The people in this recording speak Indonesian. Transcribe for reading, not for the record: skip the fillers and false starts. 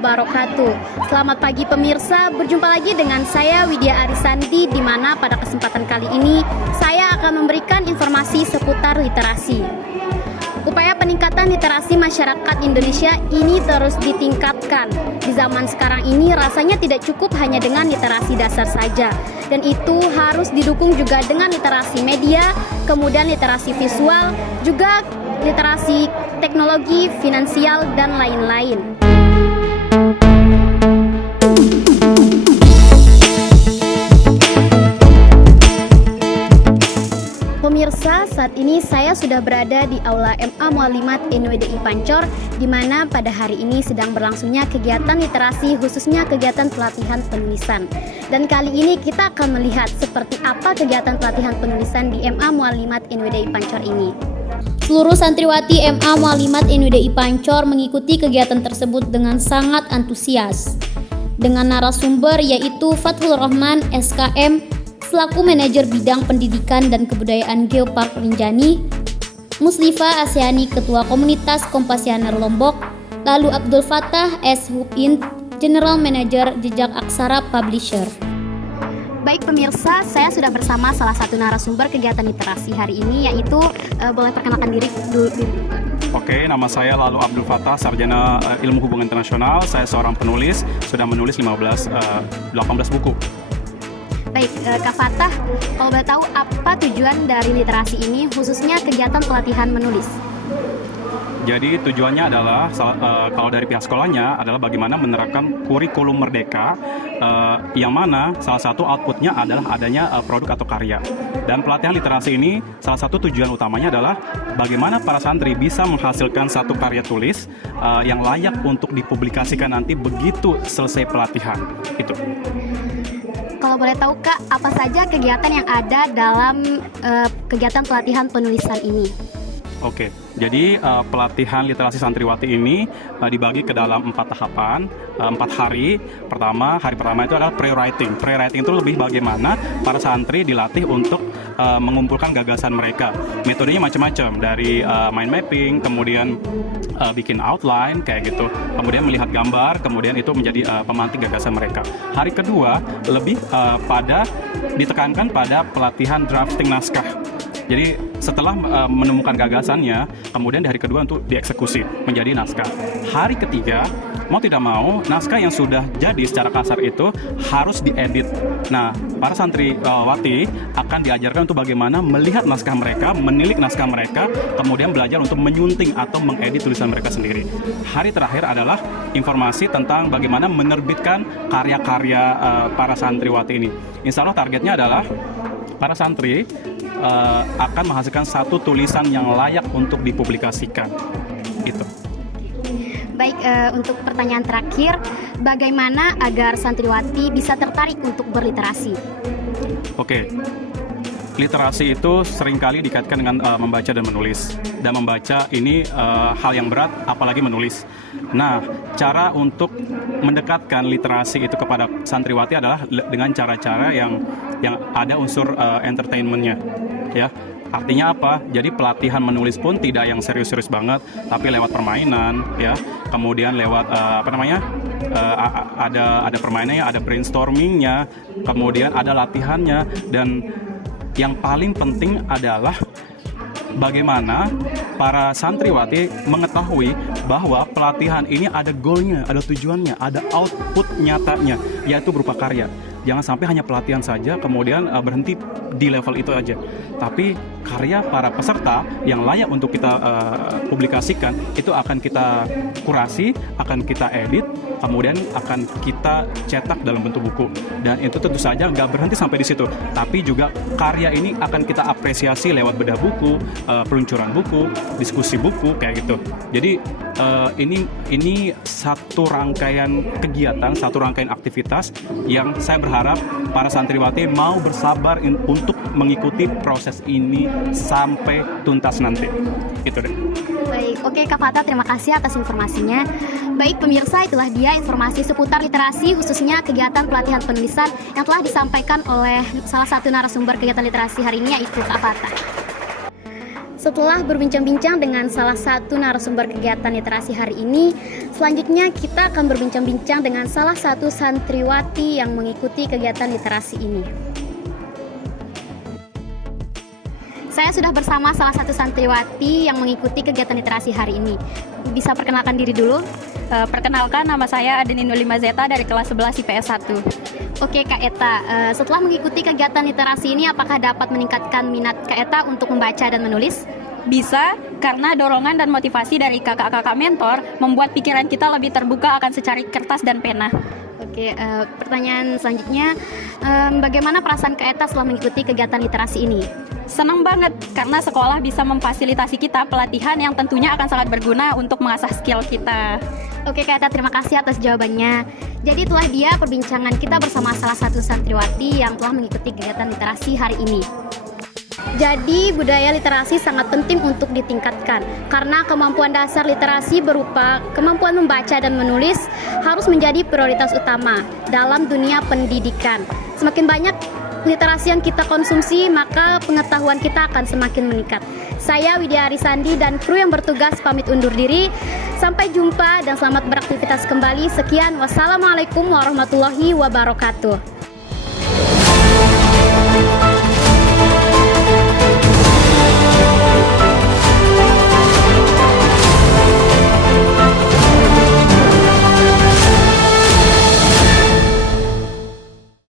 wabarakatuh. Selamat pagi pemirsa, berjumpa lagi dengan saya Widya Arisandi, di mana pada kesempatan kali ini saya akan memberikan informasi seputar literasi. Upaya peningkatan literasi masyarakat Indonesia ini terus ditingkatkan. Di zaman sekarang ini rasanya tidak cukup hanya dengan literasi dasar saja, dan itu harus didukung juga dengan literasi media, kemudian literasi visual, juga literasi teknologi, finansial, dan lain-lain. Pemirsa, saat ini saya sudah berada di Aula MA Muallimat NWDI Pancor, di mana pada hari ini sedang berlangsungnya kegiatan literasi, khususnya kegiatan pelatihan penulisan. Dan kali ini kita akan melihat seperti apa kegiatan pelatihan penulisan di MA Muallimat NWDI Pancor ini. Seluruh santriwati MA Muallimat NWDI Pancor mengikuti kegiatan tersebut dengan sangat antusias. Dengan narasumber yaitu Fathul Rahman, SKM, selaku manajer bidang pendidikan dan kebudayaan Geopark Rinjani, Muslifa Asyani, ketua komunitas Kompasianer Lombok, lalu Abdul Fattah S. Hupin, general manager Jejak Aksara Publisher. Baik pemirsa, saya sudah bersama salah satu narasumber kegiatan literasi hari ini, yaitu boleh perkenalkan diri dulu. Oke, nama saya lalu Abdul Fattah, sarjana ilmu hubungan internasional. Saya seorang penulis, sudah menulis 18 buku. Baik, Kak Fattah, kalau boleh tahu apa tujuan dari literasi ini, khususnya kegiatan pelatihan menulis? Jadi tujuannya adalah, kalau dari pihak sekolahnya, adalah bagaimana menerapkan kurikulum merdeka, yang mana salah satu outputnya adalah adanya produk atau karya. Dan pelatihan literasi ini, salah satu tujuan utamanya adalah bagaimana para santri bisa menghasilkan satu karya tulis yang layak untuk dipublikasikan nanti begitu selesai pelatihan. Itu. Kalau boleh tahu Kak, apa saja kegiatan yang ada dalam kegiatan pelatihan penulisan ini? Oke, jadi pelatihan literasi santriwati ini dibagi ke dalam 4 tahapan, 4 hari. Hari pertama itu adalah pre-writing. Pre-writing itu lebih bagaimana para santri dilatih untuk mengumpulkan gagasan mereka. Metodenya macam-macam, dari mind mapping, kemudian bikin outline kayak gitu, kemudian melihat gambar, kemudian itu menjadi pemantik gagasan mereka. Hari kedua lebih ditekankan pada pelatihan drafting naskah. Jadi setelah menemukan gagasannya, kemudian di hari kedua untuk dieksekusi menjadi naskah. Hari ketiga, mau tidak mau, naskah yang sudah jadi secara kasar itu harus diedit. Nah, para santriwati akan diajarkan untuk bagaimana melihat naskah mereka, menilik naskah mereka, kemudian belajar untuk menyunting atau mengedit tulisan mereka sendiri. Hari terakhir adalah informasi tentang bagaimana menerbitkan karya-karya para santriwati ini. Insya Allah targetnya adalah para santri akan menghasilkan satu tulisan yang layak untuk dipublikasikan. Itu. Baik, untuk pertanyaan terakhir, bagaimana agar santriwati bisa tertarik untuk berliterasi? Oke. Literasi itu seringkali dikaitkan dengan membaca dan menulis. Dan membaca ini hal yang berat, apalagi menulis. Nah, cara untuk mendekatkan literasi itu kepada santriwati adalah dengan cara-cara yang ada unsur entertainment-nya. Ya, artinya apa? Jadi pelatihan menulis pun tidak yang serius-serius banget, tapi lewat permainan, ya. Kemudian lewat ada permainannya, ada brainstormingnya, kemudian ada latihannya, dan yang paling penting adalah bagaimana para santriwati mengetahui bahwa pelatihan ini ada goalnya, ada tujuannya, ada output nyatanya, yaitu berupa karya. Jangan sampai hanya pelatihan saja kemudian berhenti di level itu aja. Tapi karya para peserta yang layak untuk kita publikasikan itu akan kita kurasi, akan kita edit, kemudian akan kita cetak dalam bentuk buku. Dan itu tentu saja nggak berhenti sampai di situ. Tapi juga karya ini akan kita apresiasi lewat bedah buku, peluncuran buku, diskusi buku kayak gitu. Jadi ini satu rangkaian kegiatan, satu rangkaian aktivitas yang saya berharap para santriwati mau bersabar untuk mengikuti proses ini sampai tuntas nanti. Itu deh. Baik, oke Kak Fattah, terima kasih atas informasinya. Baik pemirsa, itulah dia informasi seputar literasi, khususnya kegiatan pelatihan penulisan yang telah disampaikan oleh salah satu narasumber kegiatan literasi hari ini, yaitu Kak Fattah. Setelah berbincang-bincang dengan salah satu narasumber kegiatan literasi hari ini, Selanjutnya kita akan berbincang-bincang dengan salah satu santriwati yang mengikuti kegiatan literasi ini. Saya sudah bersama salah satu santriwati yang mengikuti kegiatan literasi hari ini. Bisa perkenalkan diri dulu? Perkenalkan, nama saya Adenin Nulima Zeta dari kelas 11 IPS 1. Oke Kak Eta, setelah mengikuti kegiatan literasi ini apakah dapat meningkatkan minat Kak Eta untuk membaca dan menulis? Bisa, karena dorongan dan motivasi dari kakak-kakak mentor membuat pikiran kita lebih terbuka akan secari kertas dan pena. Oke, pertanyaan selanjutnya, bagaimana perasaan Kak Eta setelah mengikuti kegiatan literasi ini? Senang banget, karena sekolah bisa memfasilitasi kita pelatihan yang tentunya akan sangat berguna untuk mengasah skill kita. Oke Kak Eta, terima kasih atas jawabannya. Jadi itulah dia perbincangan kita bersama salah satu santriwati yang telah mengikuti kegiatan literasi hari ini. Jadi budaya literasi sangat penting untuk ditingkatkan karena kemampuan dasar literasi berupa kemampuan membaca dan menulis harus menjadi prioritas utama dalam dunia pendidikan. Semakin banyak literasi yang kita konsumsi, maka pengetahuan kita akan semakin meningkat. Saya Widya Arisandi dan kru yang bertugas pamit undur diri. Sampai jumpa dan selamat beraktivitas kembali. Sekian, wassalamualaikum warahmatullahi wabarakatuh.